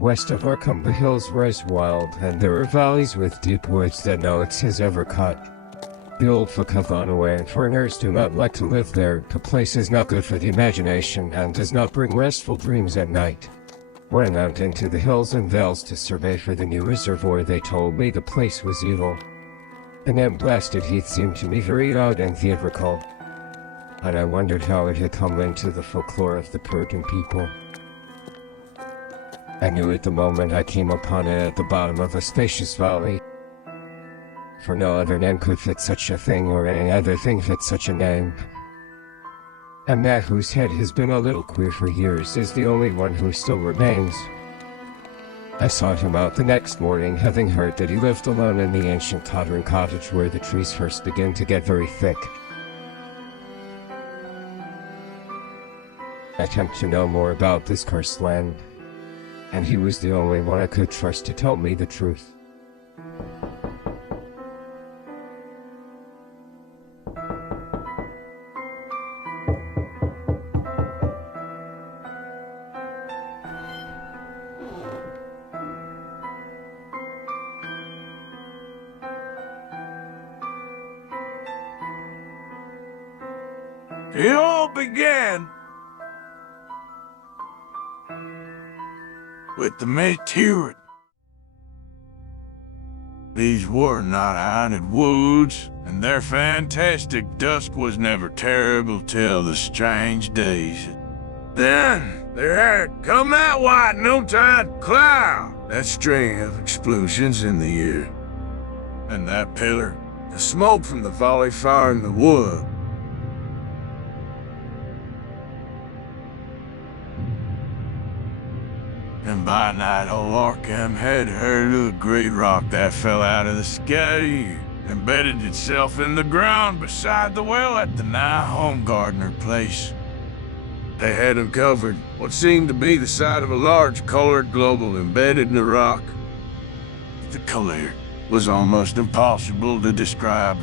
West of Arkham, the hills rise wild, and there are valleys with deep woods that no axe has ever cut. The old folk have gone away, and foreigners do not like to live there. The place is not good for the imagination and does not bring restful dreams at night. Went out into the hills and vales to survey for the new reservoir. They told me the place was evil. And that blasted heath seemed to me very odd and theatrical. And I wondered how it had come into the folklore of the Persian people. I knew it the moment I came upon it at the bottom of a spacious valley. For no other name could fit such a thing, or any other thing fit such a name. And that whose head has been a little queer for years is the only one who still remains. I sought him out the next morning, having heard that he lived alone in the ancient tottering cottage where the trees first begin to get very thick. I attempted to know more about this cursed land, and he was the only one I could trust to tell me the truth. It all began with the meteorite. These were not haunted woods, and their fantastic dusk was never terrible till the strange days. Then there had come that white noontide cloud, that string of explosions in the air, and that pillar, the smoke from the volley fire in the wood. And by night, old Arkham had heard of a great rock that fell out of the sky, embedded itself in the ground beside the well at the now home gardener place. They had uncovered what seemed to be the side of a large colored globule embedded in the rock. The color was almost impossible to describe.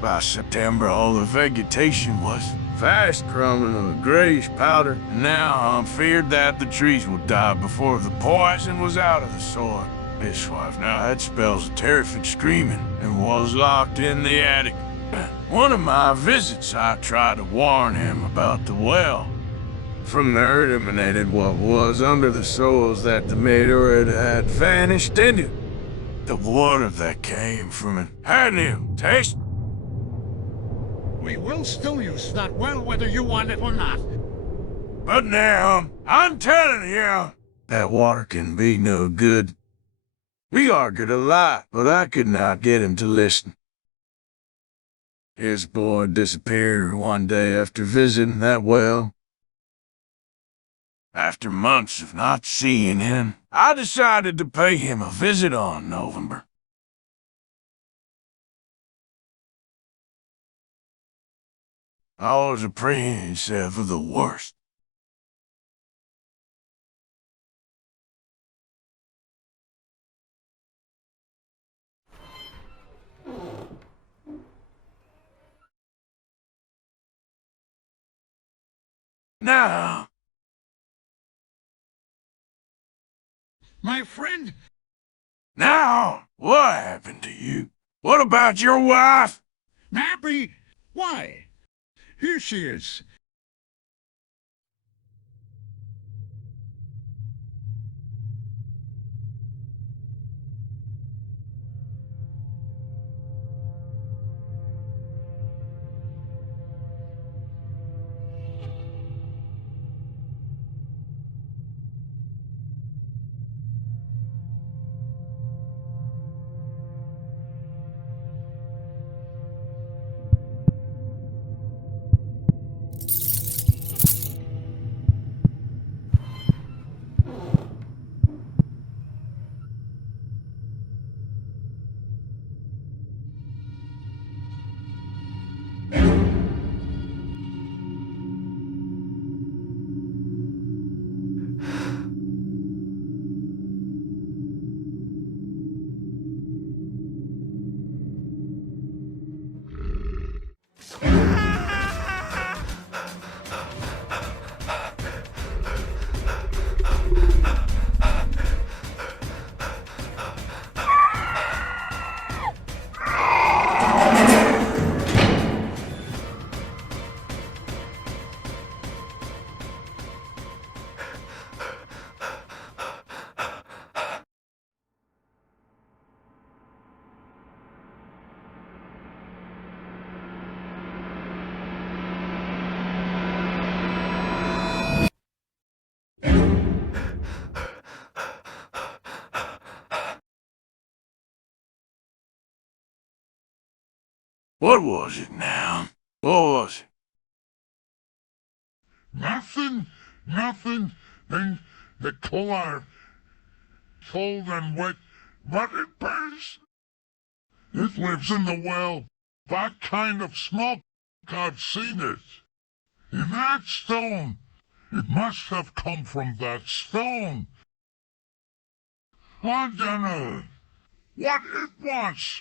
By September, all the vegetation was fast crumbling to a grayish powder, and now I'm feared that the trees would die before the poison was out of the soil. His wife now had spells of terrific screaming and was locked in the attic. One of my visits, I tried to warn him about the well. From there it emanated what was under the soils that the meteorite had vanished into. The water that came from it had no taste. We will still use that well whether you want it or not. But now, I'm telling you, that water can be no good. We argued a lot, but I could not get him to listen. His boy disappeared one day after visiting that well. After months of not seeing him, I decided to pay him a visit on November. I was a praying for the worst. Now, My friend, what happened to you? What about your wife? Nappy, why? Here she is. What was it now? What was it? Nothing, and the color, cold and wet, but it burns. It lives in the well. That kind of smoke, I've seen it. In that stone. It must have come from that stone. I dunno what it wants.